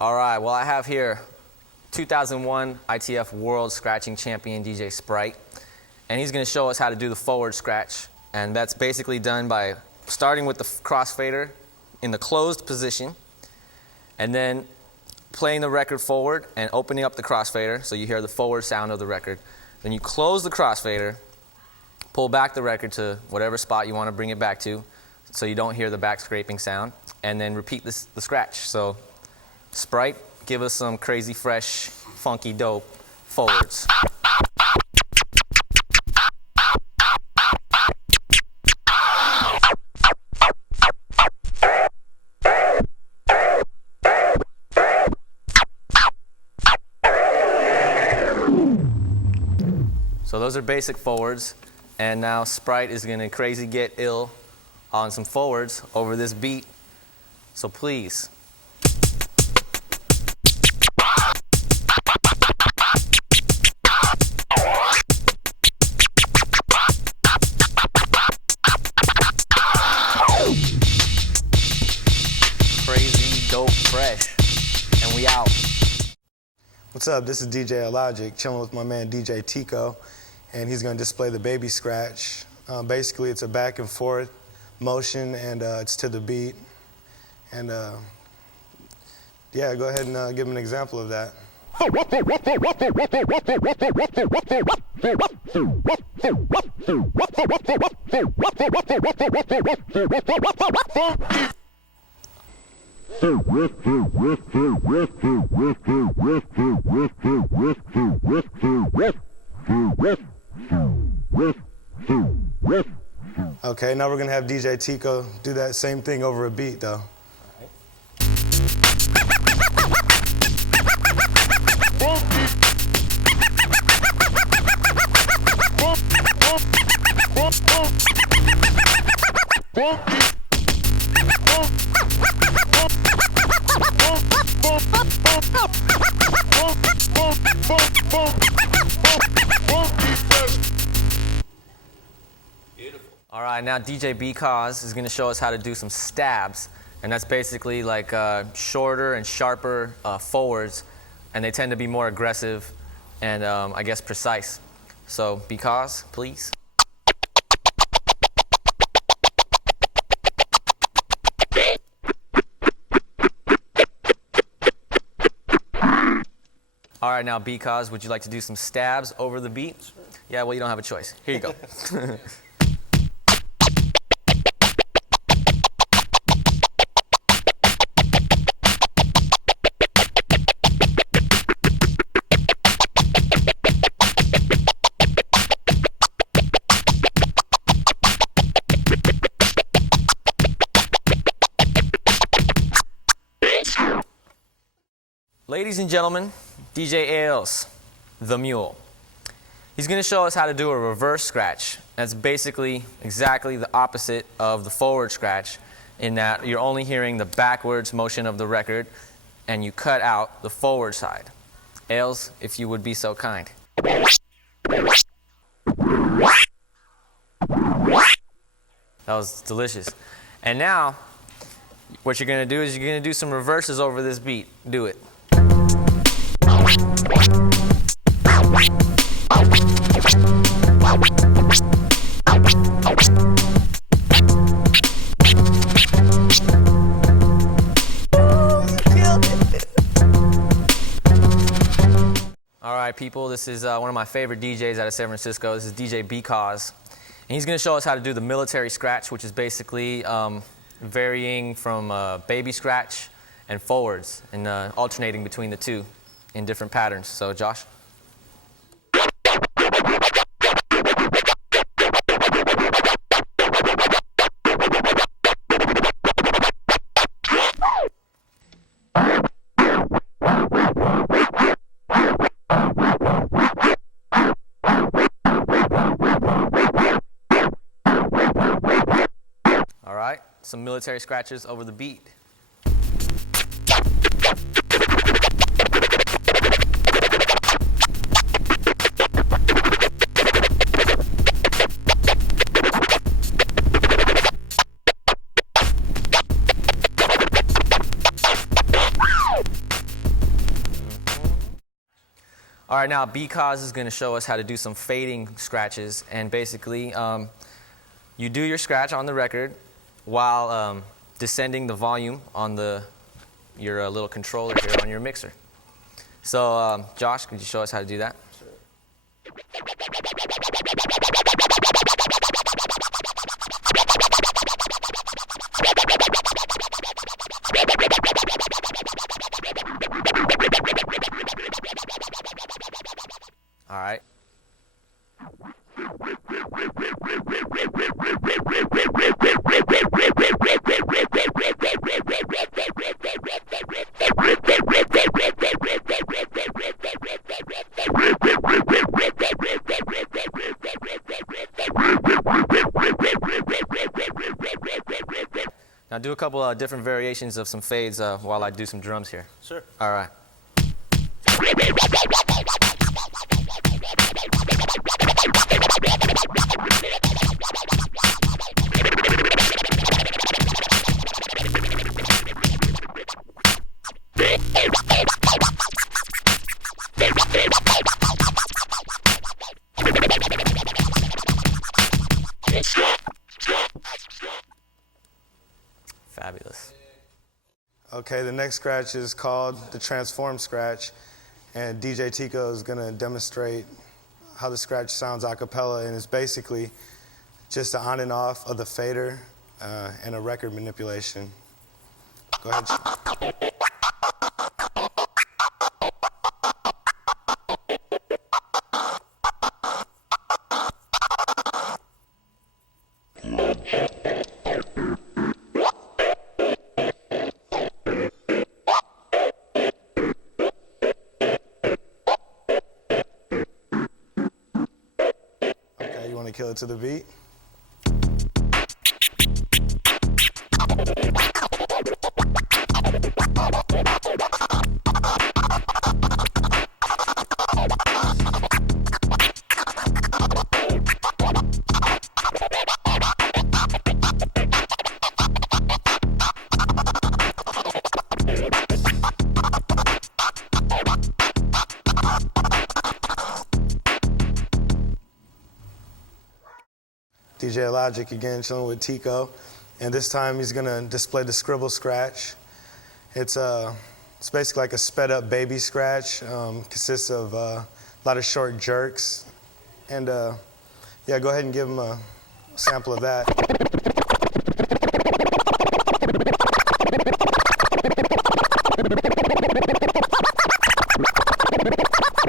All right, well, I have here 2001 ITF World Scratching Champion DJ Spryte, and he's going to show us how to do the forward scratch, and that's basically done by starting with the crossfader in the closed position, and then playing the record forward and opening up the crossfader so you hear the forward sound of the record. Then you close the crossfader, pull back the record to whatever spot you want to bring it back to so you don't hear the back scraping sound, and then repeat the scratch. So Spryte, give us some crazy, fresh, funky, dope forwards. So those are basic forwards, and now Spryte is going to crazy get ill on some forwards over this beat. So please. Crazy, dope, fresh, and we out. What's up? This is DJ Logic, chilling with my man DJ Teeko, and he's going to display the baby scratch. Basically, it's a back and forth motion, and it's to the beat. And yeah, go ahead and give him an example of that. Okay, now we're going to have DJ Teeko do that same thing over a beat, though. Beautiful. All right, now DJ B.Cause is going to show us how to do some stabs, and that's basically like shorter and sharper forwards, and they tend to be more aggressive and I guess precise. So B.Cause, please. All right, now B.Cause, would you like to do some stabs over the beat? Yeah, well, you don't have a choice. Here you go. Ladies and gentlemen, DJ Ales, the Mule. He's going to show us how to do a reverse scratch. That's basically exactly the opposite of the forward scratch, in that you're only hearing the backwards motion of the record and you cut out the forward side. Ales, if you would be so kind. That was delicious. And now, what you're going to do is you're going to do some reverses over this beat. Do it. All right, people, this is one of my favorite DJs out of San Francisco. This is DJ B.Cause, and he's going to show us how to do the military scratch, which is basically varying from baby scratch and forwards, and alternating between the two in different patterns. So, Josh? All right, some military scratches over the beat. All right, now B.Cause is going to show us how to do some fading scratches. And basically, you do your scratch on the record while descending the volume on your little controller here on your mixer. So, Josh, could you show us how to do that? Sure. All right. Now do a couple of different variations of some fades while I do some drums here. Sure. All right. Fabulous. Okay, the next scratch is called the Transform Scratch, and DJ Teeko is going to demonstrate how the scratch sounds a cappella, and it's basically just the on and off of the fader and a record manipulation. Go ahead. Okay, you want to kill it to the beat? DJ Logic again, chilling with Teeko, and this time he's gonna display the Scribble Scratch. It's basically like a sped up baby scratch. Consists of a lot of short jerks, and yeah, go ahead and give him a sample of that.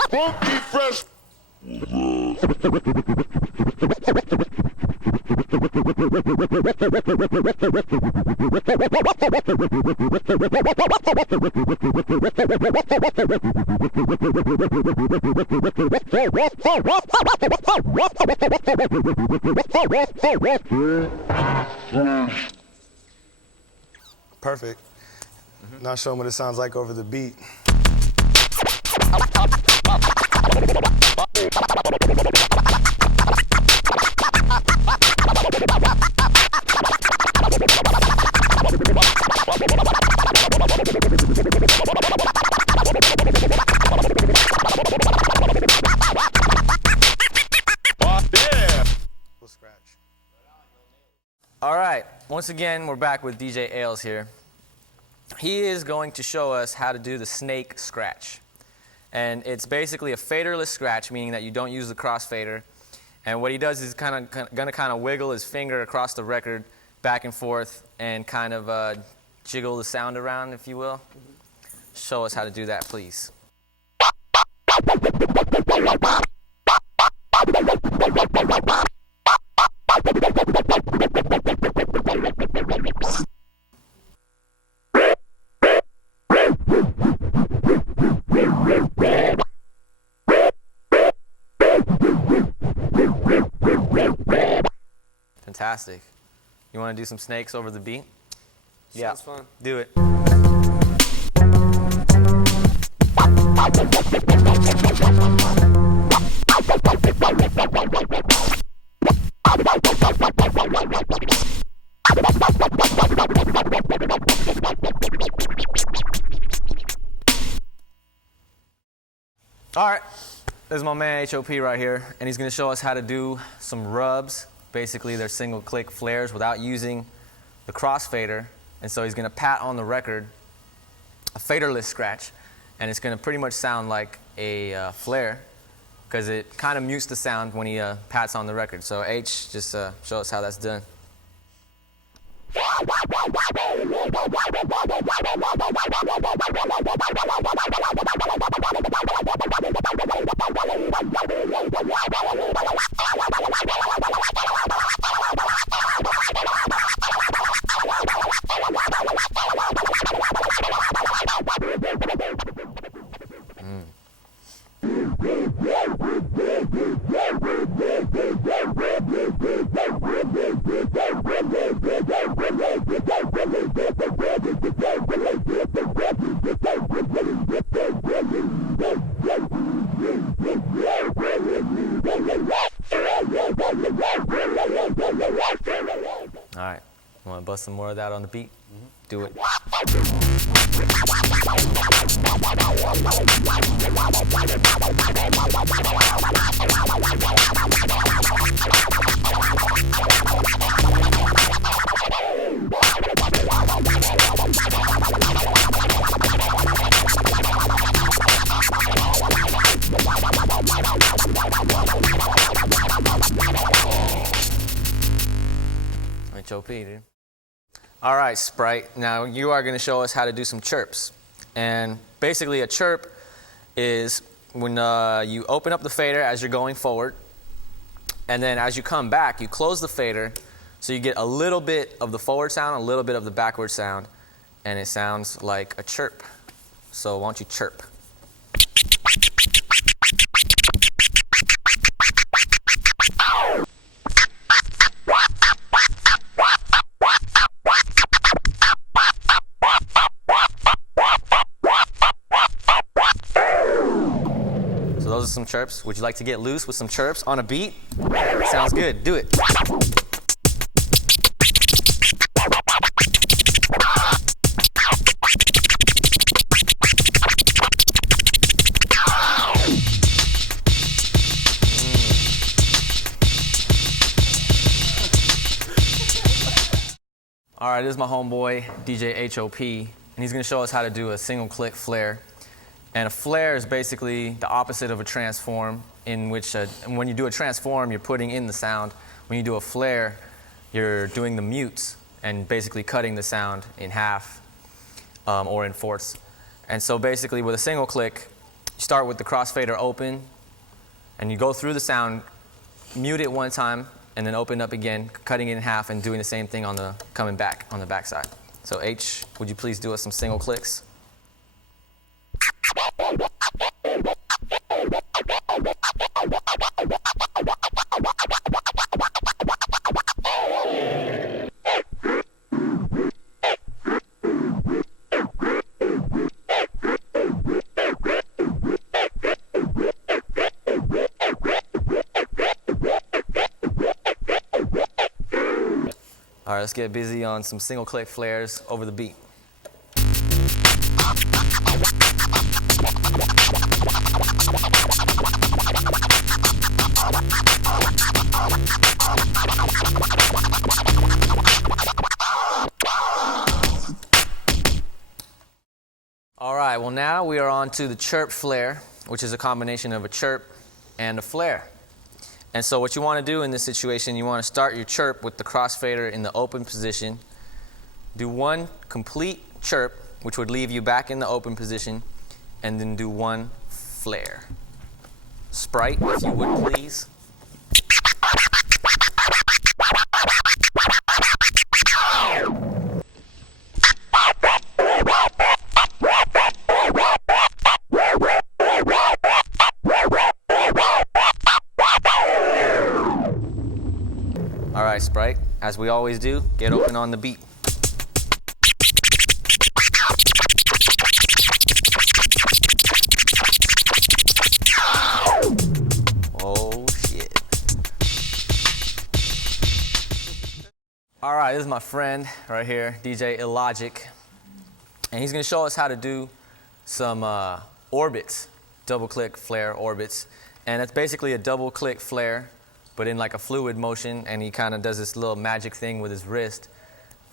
Funky fresh. Perfect. Now show him what it sounds like over the beat. All right, once again, we're back with DJ Ailes here. He is going to show us how to do the snake scratch. And it's basically a faderless scratch, meaning that you don't use the crossfader. And what he does is gonna kind of wiggle his finger across the record back and forth and kind of jiggle the sound around, if you will. Show us how to do that, please. Fantastic. You want to do some snakes over the beat? Sounds fun. Do it. All right, this is my man H.O.P right here, and he's gonna show us how to do some rubs. Basically, they're single click flares without using the crossfader. And so he's gonna pat on the record a faderless scratch, and it's gonna pretty much sound like a flare, because it kind of mutes the sound when he pats on the record. So H, just show us how that's done. All right, want to bust some more of that on the beat? Do it. H.O.P, dude. All right, Spryte. Now you are going to show us how to do some chirps. And basically a chirp is when you open up the fader as you're going forward, and then as you come back, you close the fader so you get a little bit of the forward sound, a little bit of the backward sound, and it sounds like a chirp. So why don't you chirp? Those are some chirps. Would you like to get loose with some chirps on a beat? Sounds good. Do it. All right, this is my homeboy, DJ H.O.P, and he's going to show us how to do a single click flare. And a flare is basically the opposite of a transform, in which when you do a transform, you're putting in the sound. When you do a flare, you're doing the mutes and basically cutting the sound in half or in fourths. And so basically with a single click, you start with the crossfader open, and you go through the sound, mute it one time, and then open up again, cutting it in half and doing the same thing on the coming back on the backside. So H, would you please do us some single clicks? All right, let's get busy on some single click flares over the beat. All right, well now we are on to the Chirp Flare, which is a combination of a chirp and a flare. And so what you want to do in this situation, you want to start your chirp with the crossfader in the open position. Do one complete chirp, which would leave you back in the open position, and then do one flare. Spryte, if you would please. All right, Spryte, as we always do, get open on the beat. Oh, shit. All right, this is my friend right here, DJ Illogic, and he's gonna show us how to do some orbits double click flare orbits. And it's basically a double click flare, but in like a fluid motion, and he kind of does this little magic thing with his wrist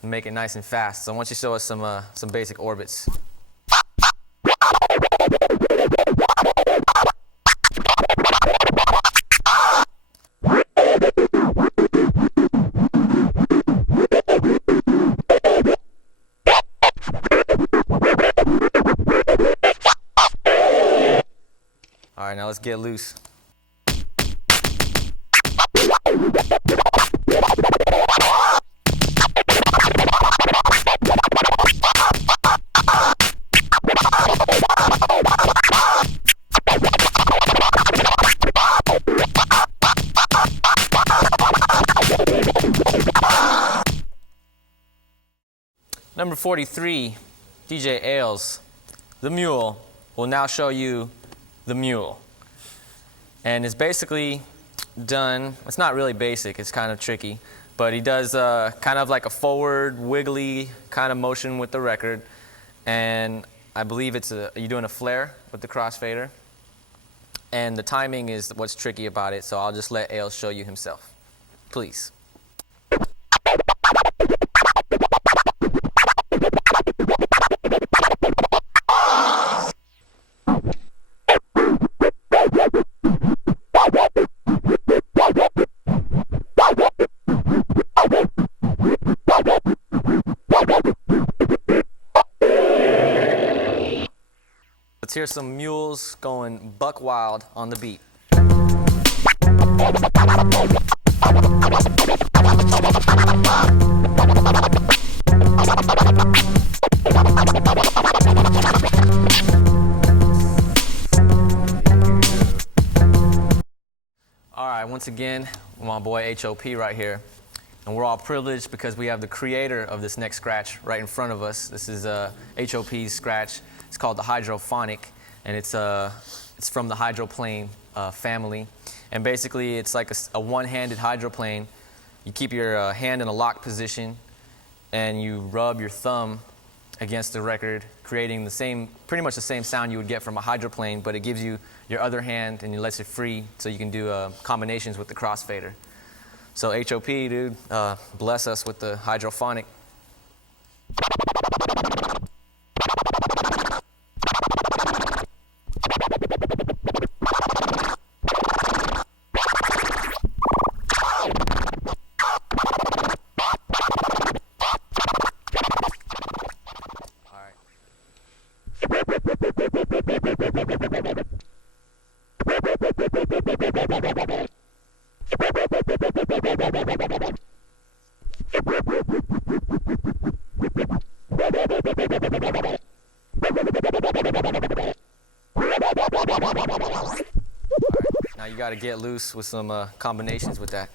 and make it nice and fast. So I want you to show us some basic orbits. All right, now let's get loose. Number 43, DJ Ales, the mule, will now show you the mule. And it's basically done, it's not really basic, it's kind of tricky, but he does kind of like a forward, wiggly kind of motion with the record. And I believe you're doing a flare with the crossfader. And the timing is what's tricky about it, so I'll just let Ales show you himself. Please. Let's hear some mules going buck wild on the beat. All right, once again, my boy H.O.P right here. And we're all privileged because we have the creator of this next scratch right in front of us. This is H.O.P's scratch. It's called the hydrophonic, and it's from the hydroplane family. And basically, it's like a one-handed hydroplane. You keep your hand in a locked position, and you rub your thumb against the record, creating pretty much the same sound you would get from a hydroplane, but it gives you your other hand, and it lets it free, so you can do combinations with the crossfader. So H.O.P, dude, bless us with the hydrophonic. Now you got to get loose with some combinations with that.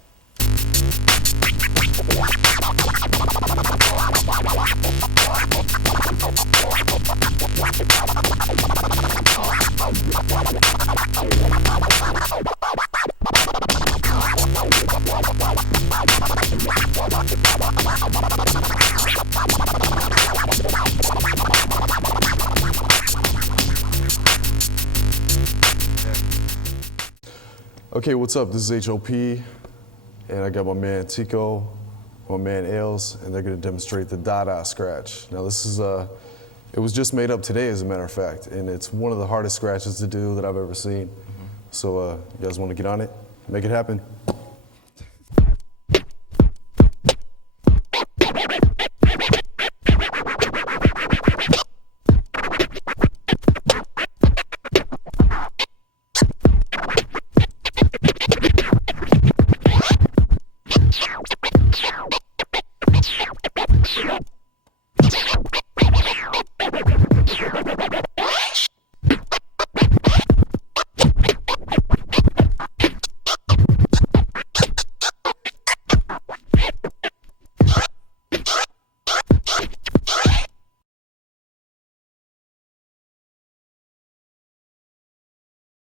Okay, what's up? This is H.O.P, and I got my man Teeko, my man Ales, and they're gonna demonstrate the Dada scratch. Now this is, it was just made up today, as a matter of fact, and it's one of the hardest scratches to do that I've ever seen. So you guys wanna get on it? Make it happen.